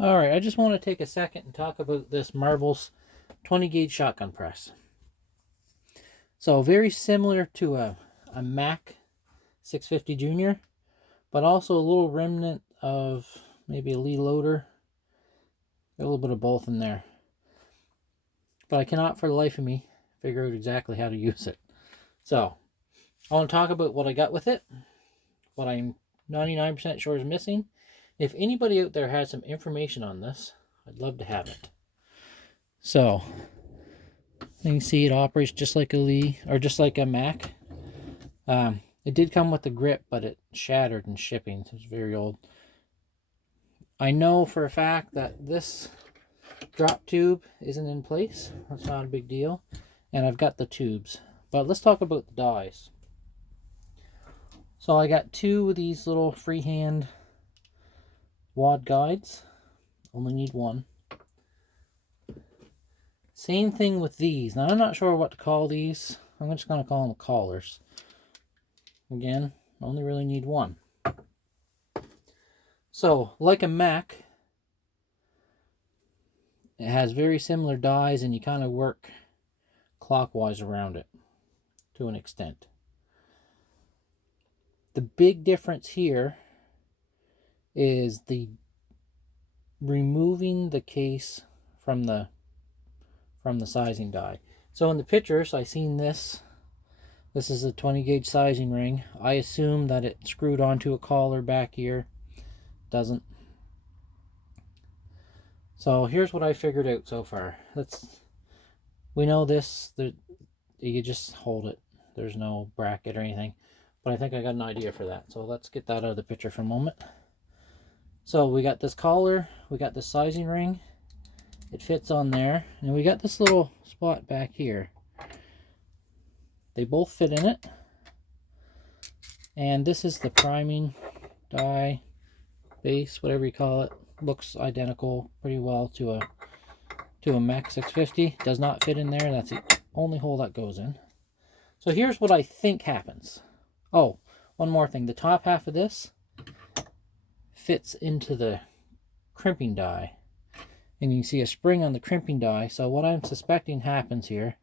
Alright, I just want to take a second and talk about this Marvel's 20 gauge shotgun press. So very similar to a Mac 650 Junior, but also a little remnant of maybe a Lee loader. Got a little bit of both in there. But I cannot for the life of me figure out exactly how to use it. So I want to talk about what I got with it, what I'm 99% sure is missing. If anybody out there has some information on this, I'd love to have it. So you can see it operates just like a Lee, or just like a Mac. It did come with a grip, but it shattered in shipping, so it's very old. I know for a fact that this drop tube isn't in place. That's not a big deal. And I've got the tubes. But let's talk about the dies. So I got two of these little freehand wad guides. Only need one. Same thing with these. Now I'm not sure what to call these. I'm just going to call them collars. Again, only really need one. So, like a Mac, it has very similar dies, and you kind of work clockwise around it to an extent. The big difference here is the removing the case from the sizing die. So in the pictures, I seen this. This is a 20 gauge sizing ring. I assume that it screwed onto a collar back here. Doesn't. So here's what I figured out so far. We know this, that you just hold it. There's no bracket or anything. But I think I got an idea for that. So let's get that out of the picture for a moment. So we got this collar, we got this sizing ring. It fits on there. And we got this little spot back here. They both fit in it. And this is the priming die, base, whatever you call it. Looks identical pretty well to a Mac 650. Does not fit in there. That's the only hole that goes in. So here's what I think happens. Oh, one more thing. The top half of this fits into the crimping die. And you can see a spring on the crimping die. So what I'm suspecting happens here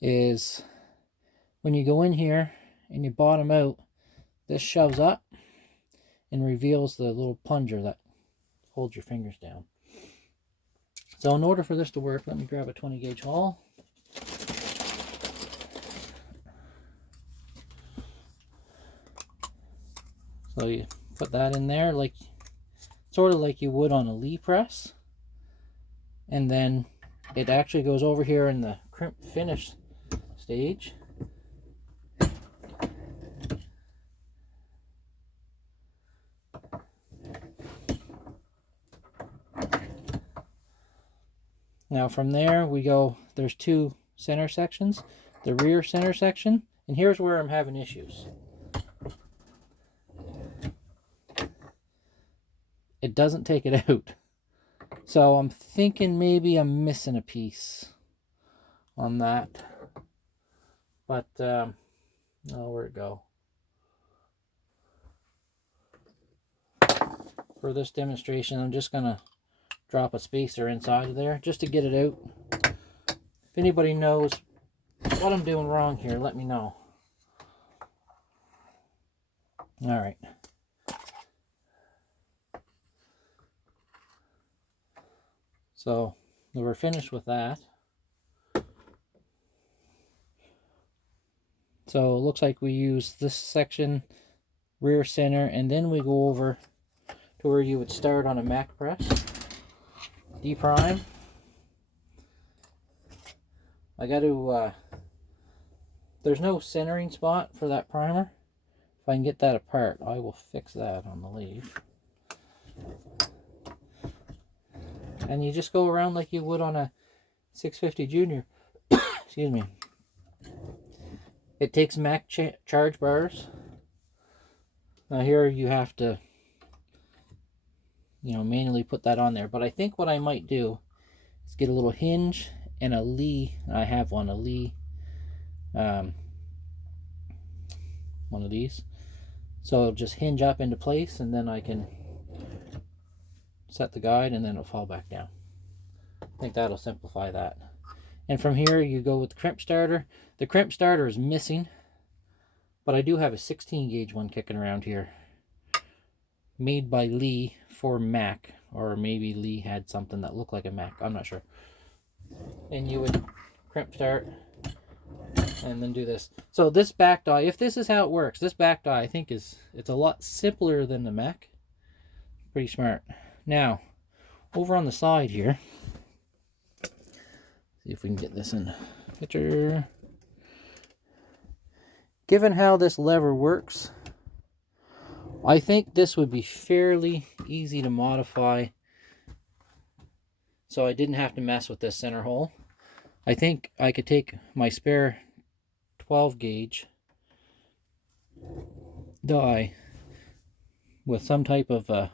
is when you go in here and you bottom out, this shoves up and reveals the little plunger that holds your fingers down. So in order for this to work, let me grab a 20 gauge awl. So you put that in there, like sort of like you would on a Lee press. And then it actually goes over here in the crimp finish stage. Now from there we go, there's two center sections, the rear center section, and here's where I'm having issues. It doesn't take it out. So I'm thinking maybe I'm missing a piece on that. But, oh, where'd it go? For this demonstration, I'm just going to drop a spacer inside of there just to get it out. If anybody knows what I'm doing wrong here, let me know. Alright. So we're finished with that. So it looks like we use this section, rear center, and then we go over to where you would start on a Mac press. Deprime. I got to, there's no centering spot for that primer. If I can get that apart, I will fix that on the lathe. And you just go around like you would on a 650 Junior. Excuse me. It takes Mac charge bars. Now here you have to, manually put that on there. But I think what I might do is get a little hinge and a Lee. I have one, a Lee, one of these. So it'll just hinge up into place, and then I can set the guide, and then it'll fall back down. I think that'll simplify that. And from here you go with the crimp starter. The crimp starter is missing, but I do have a 16 gauge one kicking around here, made by Lee for Mac, or maybe Lee had something that looked like a Mac, I'm not sure. And you would crimp start and then do this. So this back die, if this is how it works, this back die I think it's a lot simpler than the Mac. Pretty smart. Now over on the side here, see if we can get this in the picture. Given how this lever works, I think this would be fairly easy to modify, so I didn't have to mess with this center hole. I think I could take my spare 12 gauge die with some type of I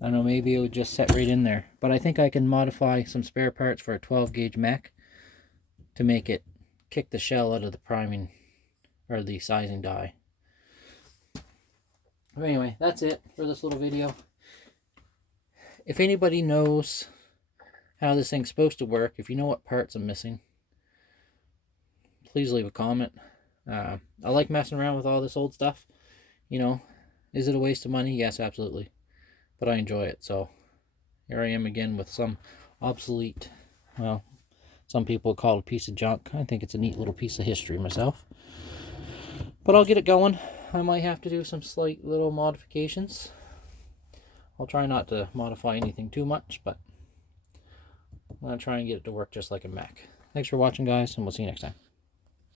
don't know, maybe it would just set right in there, but I think I can modify some spare parts for a 12 gauge mech to make it kick the shell out of the priming or the sizing die. But anyway, that's it for this little video. If anybody knows how this thing's supposed to work, if you know what parts I'm missing, please leave a comment. I like messing around with all this old stuff. You know, is it a waste of money? Yes, absolutely. But I enjoy it. So here I am again with some obsolete, well, some people call it a piece of junk. I think it's a neat little piece of history myself. But I'll get it going. I might have to do some slight little modifications. I'll try not to modify anything too much, but I'm going to try and get it to work just like a Mac. Thanks for watching, guys, and we'll see you next time.